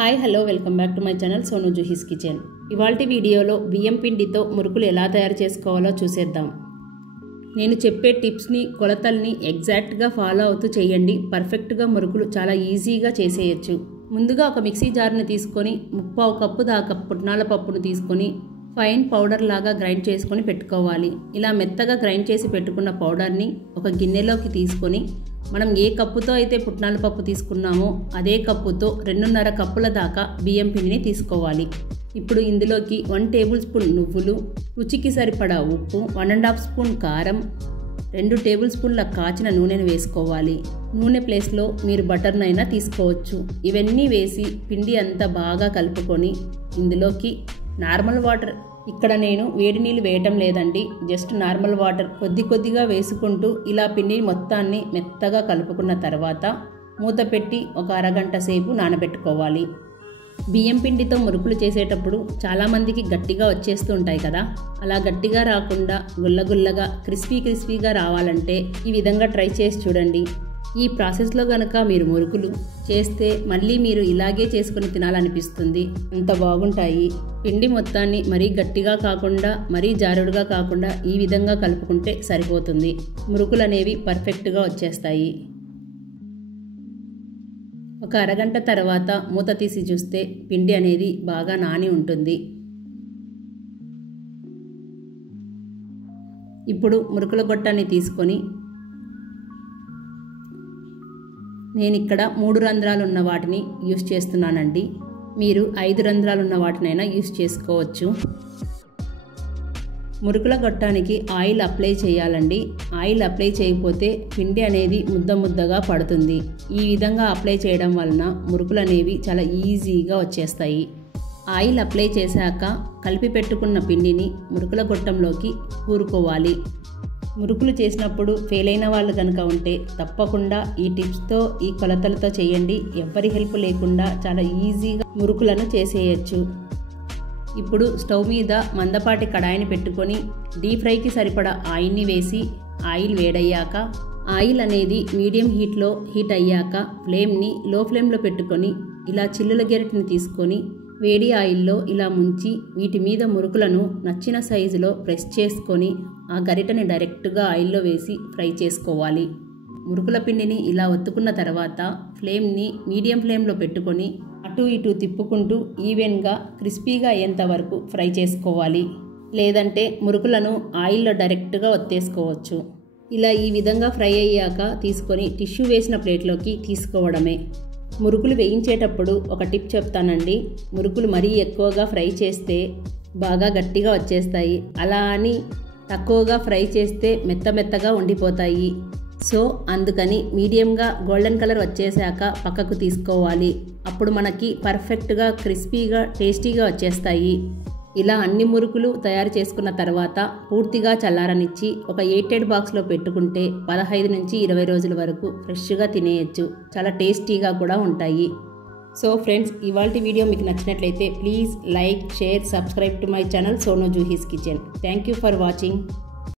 Hi hello welcome back to my channel Sonu Juhi's kitchen. ఇవాల్టి వీడియోలో బియ్యం పిండితో మురుకులు ఎలా తయారు చేసుకోవాలో చూసేద్దాం. నేను చెప్పే టిప్స్ని కొలతల్ని ఎగ్జాక్ట్గా ఫాలో అవుతూ చేయండి. పర్ఫెక్ట్గా మురుకులు చాలా ఈజీగా చేసేయచ్చు. ముందుగా ఒక మిక్సీ జార్ని తీసుకొని 3/4 కప్పు దాకా పుట్నాల పప్పును తీసుకొని ఫైన్ పౌడర్ లాగా గ్రైండ్ చేసుకొని పెట్టుకోవాలి. ఇలా మెత్తగా గ్రైండ్ చేసి పెట్టుకున్న పౌడర్ని ఒక గిన్నెలోకి తీసుకొని మనం ఏ కప్పుతో అయితే పుట్నాల పప్పు తీసుకున్నామో అదే కప్పుతో 2.5 కప్పుల దాకా బియ్యం పిండిని తీసుకోవాలి. ఇప్పుడు ఇందులోకి 1 టేబుల్ స్పూన్ నువ్వులు, రుచికి సరిపడా ఉప్పు, 1.5 స్పూన్ కారం, 2 టేబుల్ స్పూన్ల కాచిన నూనెను వేసుకోవాలి. నూనె ప్లేస్లో మీరు బటర్నైనా తీసుకోవచ్చు. ఇవన్నీ వేసి పిండి అంతా బాగా కలుపుకొని ఇందులోకి నార్మల్ వాటర్, ఇక్కడ నేను వేడి నీళ్ళు వేయటం లేదండి, జస్ట్ నార్మల్ వాటర్ కొద్దిగా వేసుకుంటూ ఇలా పిండి మొత్తాన్ని మెత్తగా కలుపుకున్న తర్వాత మూత పెట్టి ఒక అరగంట సేపు నానబెట్టుకోవాలి. బియ్యం పిండితో మురుకులు చేసేటప్పుడు చాలామందికి గట్టిగా వచ్చేస్తూ ఉంటాయి కదా, అలా గట్టిగా రాకుండా గుల్లగుల్లగా క్రిస్పీగా రావాలంటే ఈ విధంగా ట్రై చేసి చూడండి. ఈ ప్రాసెస్లో గనక మీరు మురుకులు చేస్తే మళ్ళీ మీరు ఇలాగే చేసుకుని తినాలనిపిస్తుంది, అంత బాగుంటాయి. పిండి మొత్తాన్ని మరీ గట్టిగా కాకుండా మరీ జారుడుగా కాకుండా ఈ విధంగా కలుపుకుంటే సరిపోతుంది. మురుకులు అనేవి పర్ఫెక్ట్గా వచ్చేస్తాయి. ఒక అరగంట తర్వాత మూత తీసి చూస్తే పిండి అనేది బాగా నాని ఉంటుంది. ఇప్పుడు మురుకుల గొట్టాన్ని తీసుకొని నేను ఇక్కడ 3 రంధ్రాలు ఉన్న వాటిని యూస్ చేస్తున్నానండి. మీరు 5 రంధ్రాలు ఉన్న వాటినైనా యూస్ చేసుకోవచ్చు. మురుకుల గొట్టానికి ఆయిల్ అప్లై చేయాలండి. ఆయిల్ అప్లై చేయకపోతే పిండి అనేది ముద్దగా పడుతుంది. ఈ విధంగా అప్లై చేయడం వలన మురుకులు అనేవి చాలా ఈజీగా వచ్చేస్తాయి. ఆయిల్ అప్లై చేశాక కలిపి పెట్టుకున్న పిండిని మురుకుల గొట్టంలోకి కూరుకోవాలి. మురుకులు చేసినప్పుడు ఫెయిల్ అయిన వాళ్ళు కనుక ఉంటే తప్పకుండా ఈ టిప్స్తో ఈ కొలతలతో చేయండి. ఎవరి హెల్ప్ లేకుండా చాలా ఈజీగా మురుకులను చేసేయచ్చు. ఇప్పుడు స్టవ్ మీద మందపాటి కడాయిని పెట్టుకొని డీప్ ఫ్రైకి సరిపడా ఆయిల్ని వేసి ఆయిల్ వేడయ్యాక ఆయిల్ అనేది మీడియం హీట్లో హీట్ అయ్యాక ఫ్లేమ్ని లో ఫ్లేమ్లో పెట్టుకొని ఇలా చిల్లుల గెరిటిని తీసుకొని వేడి ఆయిల్లో ఇలా ముంచి వీటి మీద మురుకులను నచ్చిన సైజులో ప్రెస్ చేసుకొని ఆ గరిటని డైరెక్ట్గా ఆయిల్లో వేసి ఫ్రై చేసుకోవాలి. మురుకుల పిండిని ఇలా ఒత్తుకున్న తర్వాత ఫ్లేమ్ని మీడియం ఫ్లేమ్లో పెట్టుకొని అటు ఇటు తిప్పుకుంటూ ఈవెన్గా క్రిస్పీగా అయ్యేంత వరకు ఫ్రై చేసుకోవాలి. లేదంటే మురుకులను ఆయిల్లో డైరెక్ట్గా ఒత్తేసుకోవచ్చు. ఇలా ఈ విధంగా ఫ్రై అయ్యాక తీసుకొని టిష్యూ వేసిన ప్లేట్లోకి తీసుకోవడమే. మురుకులు వేయించేటప్పుడు ఒక టిప్ చెప్తానండి. మురుకులు మరీ ఎక్కువగా ఫ్రై చేస్తే బాగా గట్టిగా వచ్చేస్తాయి. అలా అని తక్కువగా ఫ్రై చేస్తే మెత్తగా ఉండిపోతాయి. సో అందుకని మీడియంగా గోల్డెన్ కలర్ వచ్చేసాక పక్కకు తీసుకోవాలి. అప్పుడు మనకి పర్ఫెక్ట్గా క్రిస్పీగా టేస్టీగా వచ్చేస్తాయి. ఇలా అన్ని మురుకులు తయారు చేసుకున్న తర్వాత పూర్తిగా చల్లారనిచ్చి ఒక ఎయిటెడ్ బాక్స్లో పెట్టుకుంటే 15 నుంచి 20 రోజుల వరకు ఫ్రెష్గా తినేయచ్చు. చాలా టేస్టీగా కూడా ఉంటాయి. సో ఫ్రెండ్స్, ఇవాల్టి వీడియో మీకు నచ్చినట్లయితే please like, share, subscribe to my channel Sonu Juhi's kitchen. Thank you for watching.